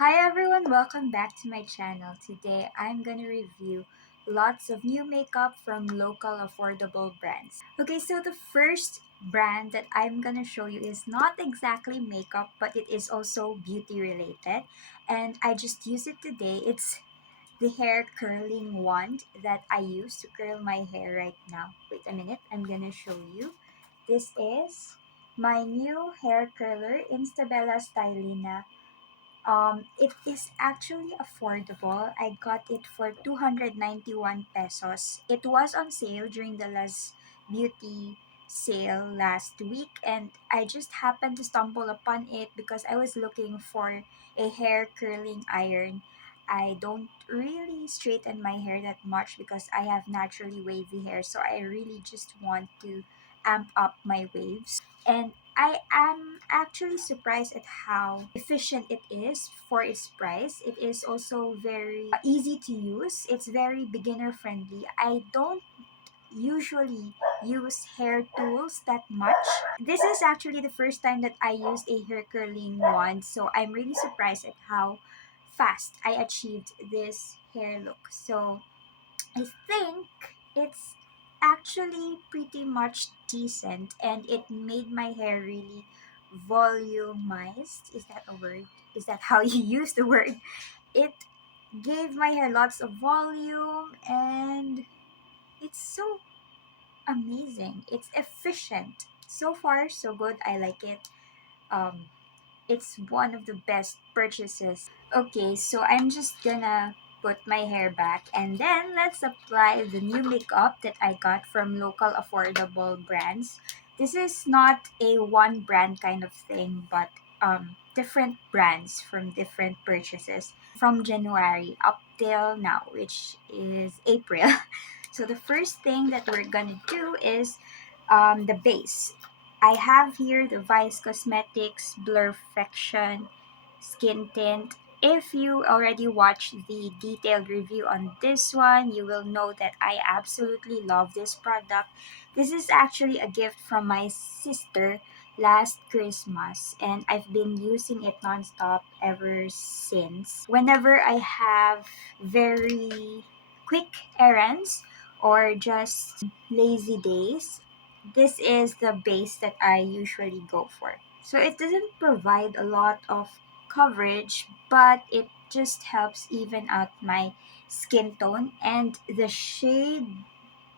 Hi everyone, welcome back to my channel. Today I'm gonna review lots of new makeup from local affordable brands. Okay, so the first brand that I'm gonna show you is not exactly makeup, but it is also beauty related. And I just use it today. It's the hair curling wand that I use to curl my hair right now. Wait a minute, I'm gonna show you. This is my new hair curler, Instabella Stylina. it is actually affordable. I got it for 291 pesos. It was on sale during the last beauty sale last week, and I just happened to stumble upon it because I was looking for a hair curling iron. I don't really straighten my hair that much because I have naturally wavy hair, so I really just want to amp up my waves. And I am actually surprised at how efficient it is for its price. It is also very easy to use. It's very beginner friendly. I don't usually use hair tools that much. This is actually the first time that I used a hair curling wand, so I'm really surprised at how fast I achieved this hair look. So I think it's actually pretty much decent, and it made my hair really volumized. Is that a word? Is that how you use the word? It gave my hair lots of volume, and it's so amazing. It's efficient. So far, so good. I like it. Um, it's one of the best purchases. Okay, so I'm just gonna put my hair back and then let's apply the new makeup that I got from local affordable brands. This is not a one brand kind of thing, but different brands from different purchases from January up till now, which is April. So the first thing that we're gonna do is the base. I have here the Vice Cosmetics Blurrfection Skin Tint. If you already watched the detailed review on this one, you will know that I absolutely love this product. This is actually a gift from my sister last Christmas, and I've been using it nonstop ever since. Whenever I have very quick errands or just lazy days, this is the base that I usually go for. So it doesn't provide a lot of coverage, but it just helps even out my skin tone. And the shade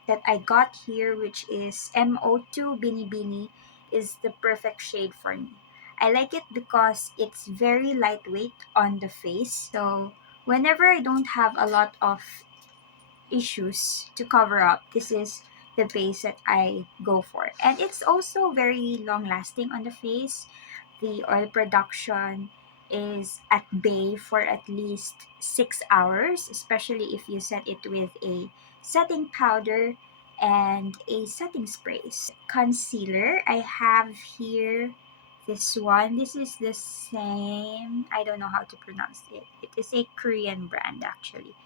that I got here, which is M02 Binibini, is the perfect shade for me. I like it because it's very lightweight on the face. So whenever I don't have a lot of issues to cover up, this is the base that I go for. And it's also very long lasting on the face. The oil production is at bay for at least 6 hours, especially if you set it with a setting powder and a setting sprays. Concealer, I have here this one. This is the same, I don't know how to pronounce it. It is a Korean brand actually.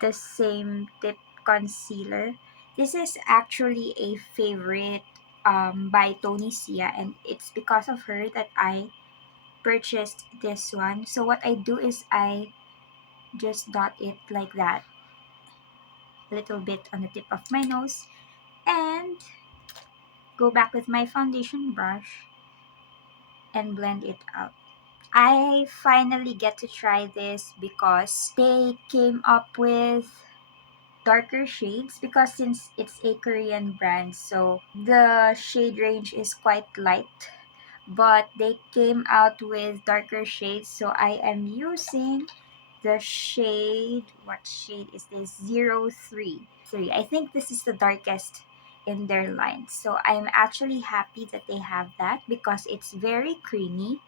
The same tip concealer. This is actually a favorite by Tony Sia, and it's because of her that I purchased this one. So what I do is I just dot it like that, a little bit on the tip of my nose, and go back with my foundation brush and blend it out. I finally get to try this because they came up with darker shades, because since it's a Korean brand, so the shade range is quite light, but they came out with darker shades, so I am using the shade, what shade is this? 03. I think this is the darkest in their line. So I'm actually happy that they have that because it's very creamy,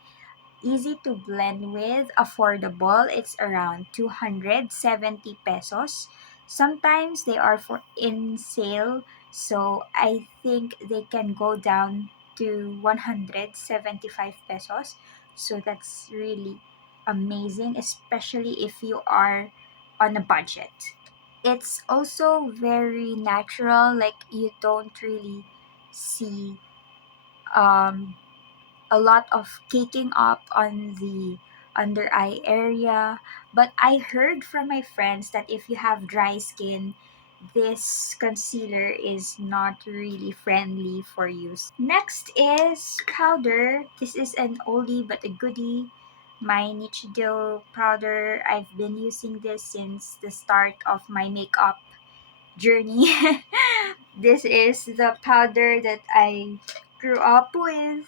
easy to blend with, affordable. It's around 270 pesos. Sometimes they are for in sale, so I think they can go down to 175 pesos. So that's really amazing, especially if you are on a budget. It's also very natural, like you don't really see um a lot of caking up on the under eye area. But I heard from my friends that if you have dry skin, this concealer is not really friendly for use. Next is powder. This is an oldie but a goodie. My Nichido powder. I've been using this since the start of my makeup journey. This is the powder that I grew up with.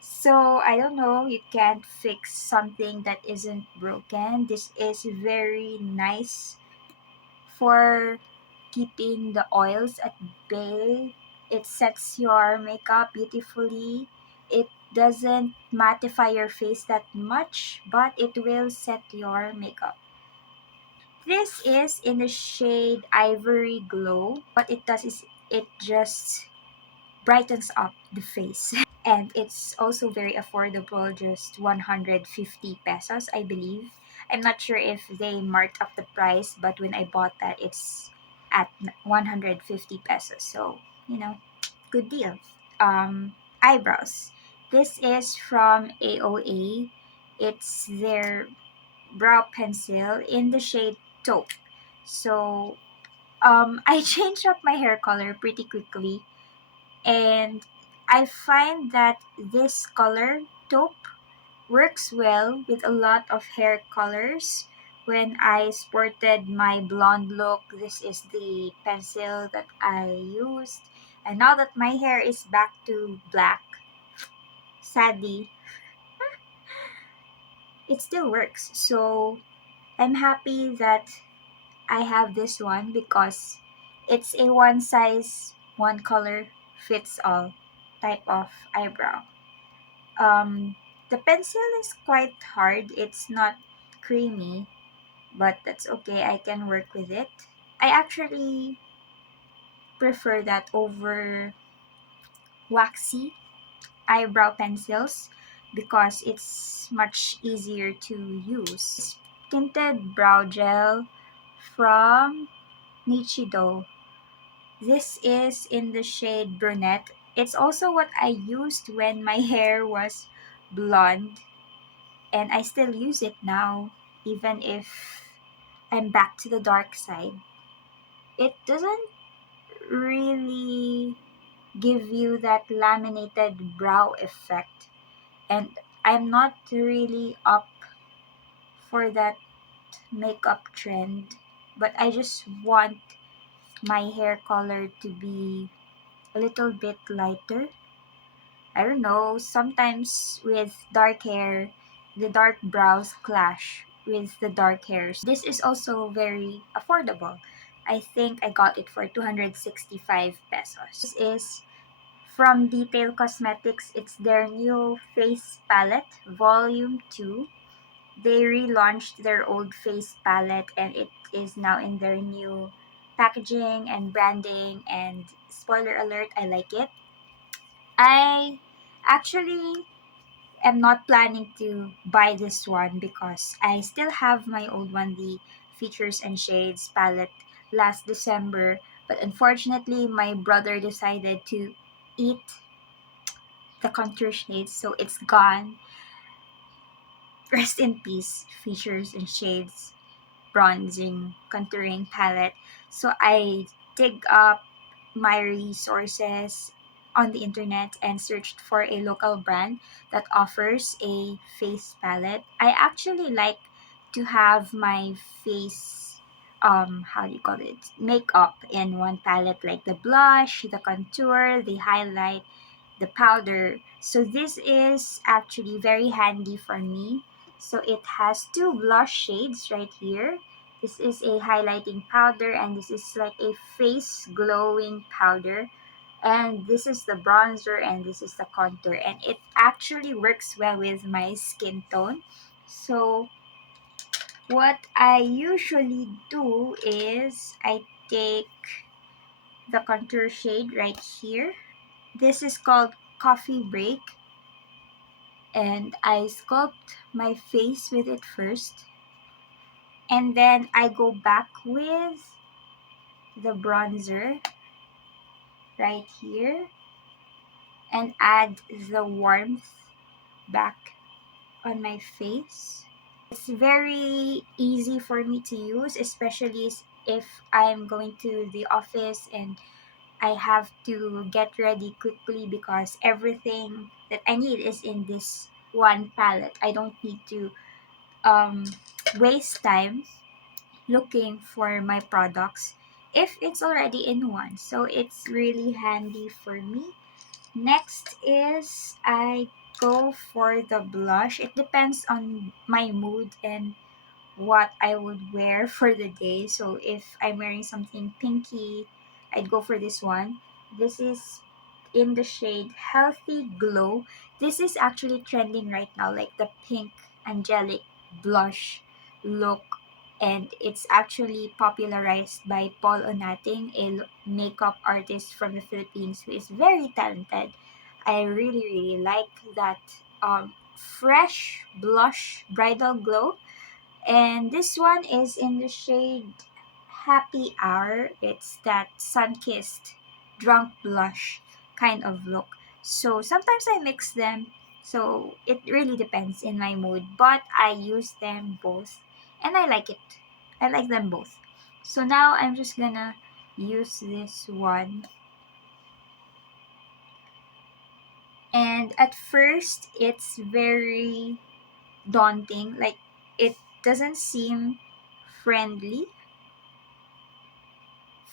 So I don't know, you can't fix something that isn't broken. This is very nice for keeping the oils at bay. It sets your makeup beautifully. It doesn't mattify your face that much, but it will set your makeup. This is in the shade Ivory Glow. What it does is it just brightens up the face. And it's also very affordable, just 150 pesos, I believe. I'm not sure if they marked up the price, but when I bought that, it's at 150 pesos. So, good deal. Eyebrows. This is from AOA. It's their brow pencil in the shade taupe. So, I changed up my hair color pretty quickly, and I find that this color taupe works well with a lot of hair colors. When I sported my blonde look, this is the pencil that I used. And now that my hair is back to black, sadly, it still works. So I'm happy that I have this one because it's a one size, one color fits all type of eyebrow. Um, the pencil is quite hard. It's not creamy, but that's okay. I can work with it. I actually prefer that over waxy eyebrow pencils because it's much easier to use. Tinted Brow Gel from Nichido. This is in the shade Brunette. It's also what I used when my hair was blonde, and I still use it now, even if I'm back to the dark side. It doesn't really give you that laminated brow effect, and I'm not really up for that makeup trend, but I just want my hair color to be a little bit lighter. I don't know, sometimes with dark hair, the dark brows clash with the dark hairs. This is also very affordable. I think I got it for 265 pesos. This is from Detail Cosmetics. It's their new face palette, Volume 2. They relaunched their old face palette and it is now in their new packaging and branding, and spoiler alert, I like it. I actually am not planning to buy this one because I still have my old one, the Features and Shades palette, last December. But unfortunately, my brother decided to eat the contour shades, so it's gone. Rest in peace, Features and Shades bronzing contouring palette. So I dig up my resources on the internet and searched for a local brand that offers a face palette. I actually like to have my face, how do you call it, makeup in one palette, like the blush, the contour, the highlight, the powder. So this is actually very handy for me. So it has two blush shades right here. This is a highlighting powder and this is like a face glowing powder. And this is the bronzer and this is the contour. And it actually works well with my skin tone. So what I usually do is I take the contour shade right here. This is called Coffee Break, and I sculpt my face with it first, and then I go back with the bronzer right here and add the warmth back on my face. It's very easy for me to use, especially if I'm going to the office and I have to get ready quickly because everything that I need is in this one palette. I don't need to um, waste time looking for my products if it's already in one. So it's really handy for me. Next is I go for the blush. It depends on my mood and what I would wear for the day. So if I'm wearing something pinky, I'd go for this one. This is in the shade Healthy Glow. This is actually trending right now, like the pink angelic blush look. And it's actually popularized by Paul Onating, a makeup artist from the Philippines who is very talented. I really, really like that fresh blush bridal glow, and this one is in the shade Happy Hour. It's that sun-kissed drunk blush kind of look. So sometimes I mix them. So it really depends in my mood. But I use them both and I like it. I like them both. So now I'm just gonna use this one. And at first it's very daunting. Like it doesn't seem friendly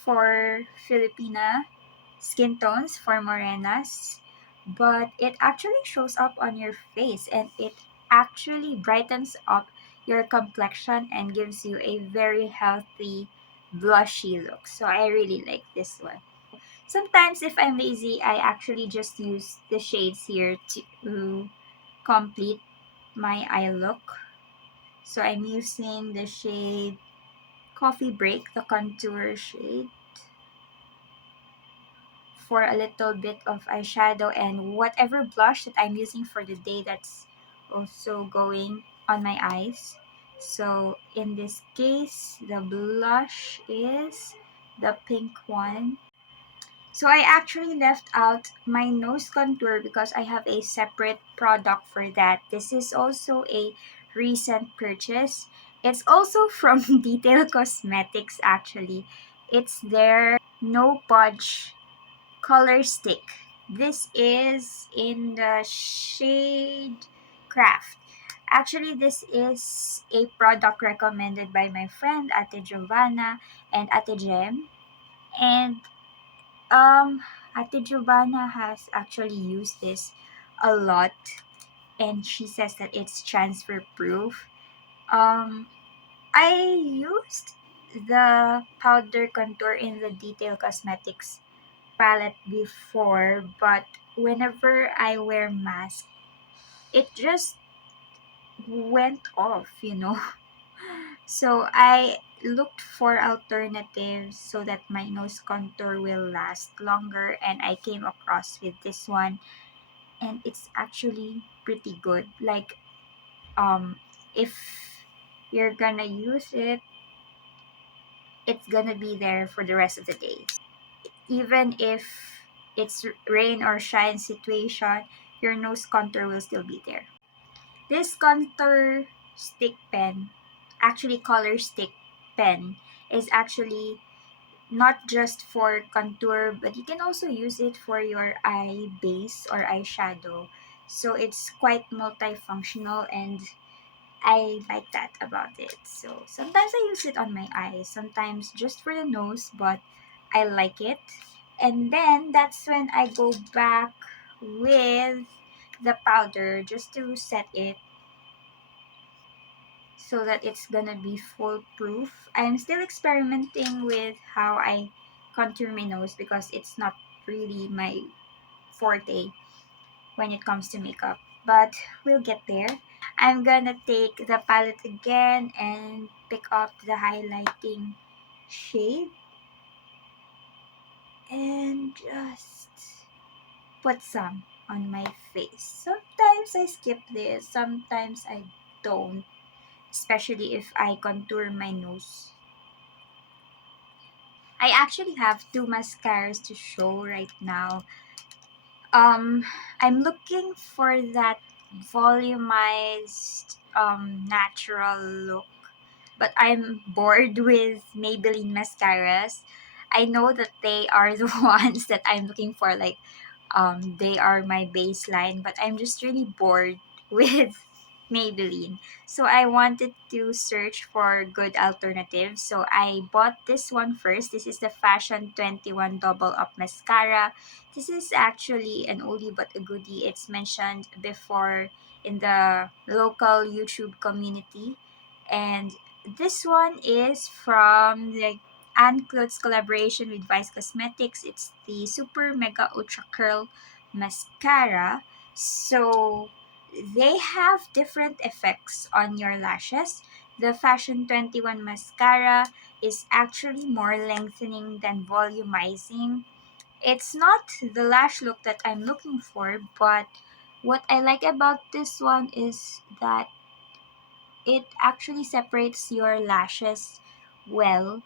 for Filipina skin tones, for morenas, but it actually shows up on your face and it actually brightens up your complexion and gives you a very healthy blushy look. So I really like this one. Sometimes if I'm lazy, I actually just use the shades here to complete my eye look. So I'm using the shade Coffee Break, the contour shade, for a little bit of eyeshadow and whatever blush that I'm using for the day, that's also going on my eyes. So in this case, the blush is the pink one. So I actually left out my nose contour because I have a separate product for that. This is also a recent purchase. It's also from Detail Cosmetics actually. It's their No Pudge color stick. This is in the shade Craft. Actually, this is a product recommended by my friend Ate Giovanna and Ate Jem. And Ate Giovanna has actually used this a lot, and she says that it's transfer proof. Um, I used the powder contour in the Detail Cosmetics palette before, but whenever I wear mask, it just went off. So I looked for alternatives so that my nose contour will last longer, and I came across with this one, and it's actually pretty good. Like if you're gonna use it, it's gonna be there for the rest of the day. Even if it's rain or shine situation, your nose contour will still be there. This contour stick pen, actually color stick pen, is actually not just for contour, but you can also use it for your eye base or eyeshadow. So it's quite multifunctional, and I like that about it. So sometimes I use it on my eyes, sometimes just for the nose, but I like it. And then that's when I go back with the powder just to set it so that it's gonna be foolproof. I'm still experimenting with how I contour my nose because it's not really my forte when it comes to makeup, but we'll get there. I'm gonna take the palette again and pick up the highlighting shade and just put some on my face. Sometimes I skip this, sometimes I don't, especially if I contour my nose. I actually have two mascaras to show right now. Um, I'm looking for that volumized, natural look. But I'm bored with Maybelline mascaras. I know that they are the ones that I'm looking for, like, they are my baseline, but I'm just really bored with Maybelline. So I wanted to search for good alternatives. So I bought this one first. This is the Fashion 21 Double Up Mascara. This is actually an oldie but a goodie. It's mentioned before in the local YouTube community. And this one is from the Anne Clothes collaboration with Vice Cosmetics. It's the Super Mega Ultra Curl Mascara. So they have different effects on your lashes. The Fashion 21 mascara is actually more lengthening than volumizing. It's not the lash look that I'm looking for, but what I like about this one is that it actually separates your lashes well,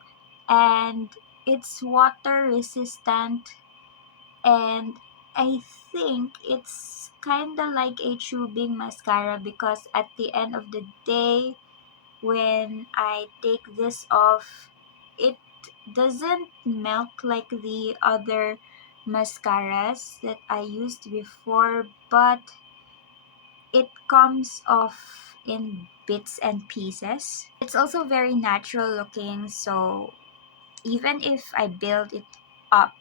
and it's water resistant, and I think it's kind of like a tubing mascara because at the end of the day, when I take this off, it doesn't melt like the other mascaras that I used before, but it comes off in bits and pieces. It's also very natural looking, so even if I build it up,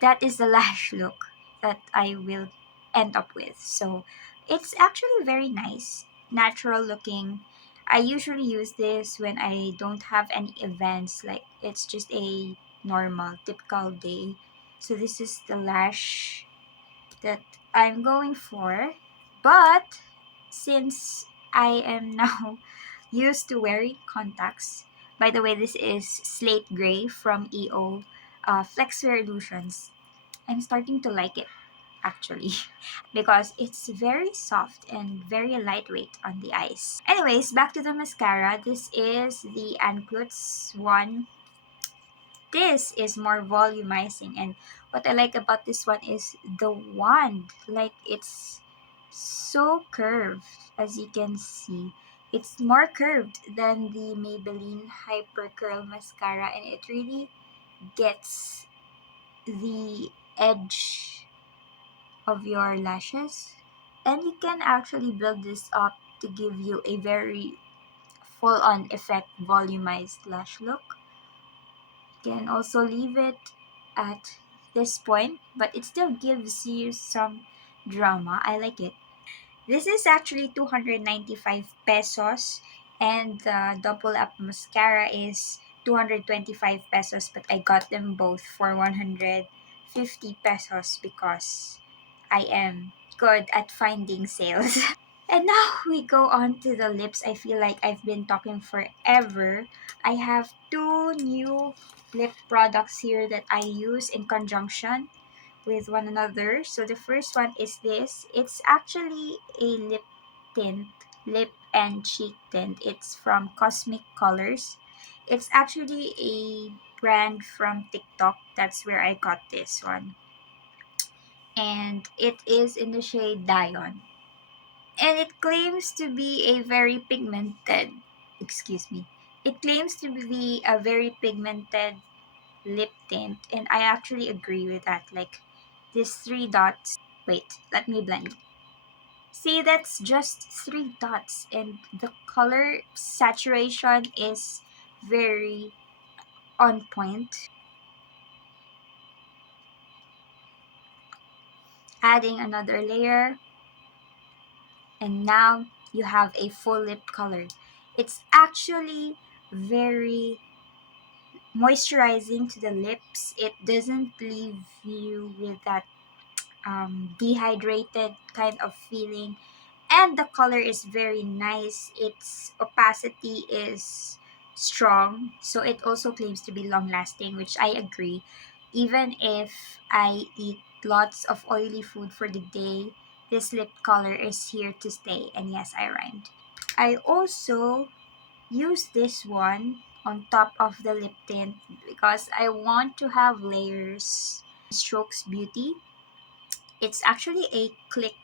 that is the lash look that I will end up with. So it's actually very nice, natural looking. I usually use this when I don't have any events, like it's just a normal, typical day. So this is the lash that I'm going for. But since I am now used to wearing contacts, by the way, this is Slate Gray from EO Flexwear Illusions. I'm starting to like it actually because it's very soft and very lightweight on the eyes. Anyways, back to the mascara. This is the Anclutz one. This is more volumizing, and what I like about this one is the wand. Like, it's so curved, as you can see. It's more curved than the Maybelline Hyper Curl Mascara, and it really gets the edge of your lashes. And you can actually build this up to give you a very full on effect volumized lash look. You can also leave it at this point, but it still gives you some drama. I like it. This is actually 295 pesos, and the double up mascara is 225 pesos, but I got them both for 150 pesos because I am good at finding sales. And now we go on to the lips. I feel like I've been talking forever. I have two new lip products here that I use in conjunction with one another. So the first one is this. It's actually a lip tint, lip and cheek tint. It's from Cosmic Colors. It's actually a brand from TikTok. That's where I got this one. And it is in the shade Dione. And it claims to be a very pigmented, excuse me, it claims to be a very pigmented lip tint, and I actually agree with that. Like, these three dots, wait, let me blend. See, that's just three dots, and the color saturation is very on point. Adding another layer, and now you have a full lip color. It's actually very moisturizing to the lips. It doesn't leave you with that dehydrated kind of feeling. And the color is very nice. Its opacity is strong. So it also claims to be long lasting, which I agree. Even if I eat lots of oily food for the day, this lip color is here to stay. And yes, I rhymed. I also use this one on top of the lip tint because I want to have layers. Strokes Beauty. It's actually a click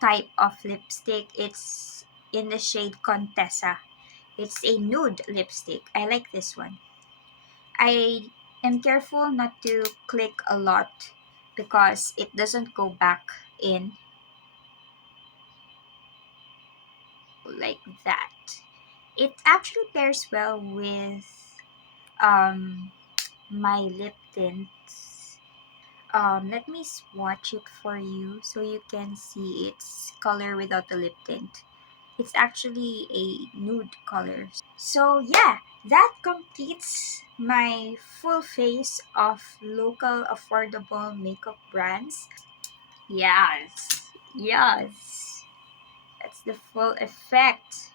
type of lipstick. It's in the shade Contessa. It's a nude lipstick. I like this one. I am careful not to click a lot because it doesn't go back in like that. It actually pairs well with um, my lip tints. Let me swatch it for you so you can see its color without the lip tint. It's actually a nude color. So yeah, that completes my full face of local affordable makeup brands. Yes, yes, that's the full effect.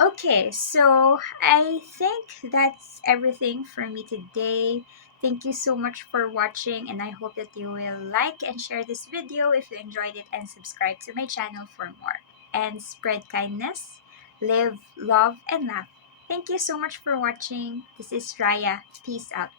Okay, so I think that's everything for me today. Thank you so much for watching, and I hope that you will like and share this video if you enjoyed it, and subscribe to my channel for more. And spread kindness, live, love, and laugh. Thank you so much for watching. This is Raya. Peace out.